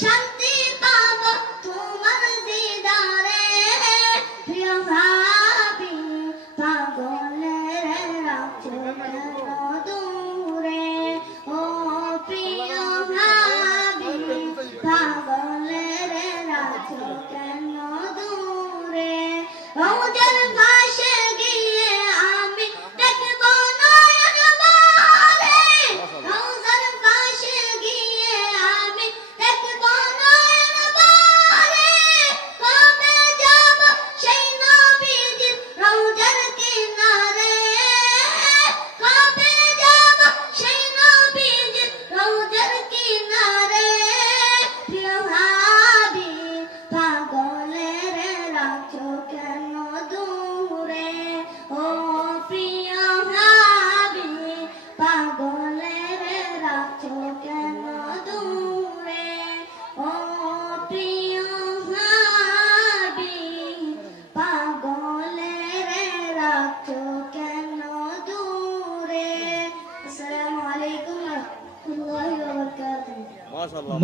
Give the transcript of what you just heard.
শান্তি পাবো তোমার দিদারে প্রিয় ভাবি পাগলের রাখছো কেন দূরে ও প্রিয় ভাবি পাগলের রাখছো কেন দূরে রওজার পাশে গিয়ে আমি দেখব নয়ন ভরে রওজার পাশে গিয়ে আমি দেখব নয়ন ভরে কবে যাব সেই নবীজির রওজার কিনারে কবে যাব সেই নবীজির রওজার কিনারে প্রিয় ভাবি পাগলের রাখছো কেন দূরে ও প্রিয় ভাবি পাগলের রাখছো কেন দূরে ও প্রিয় ভাবি পাগলের রাখছো কেন দূরে আসসালামু আলাইকুম ওয়া রাহমাতুল্লাহি ওয়া বারাকাতুহু।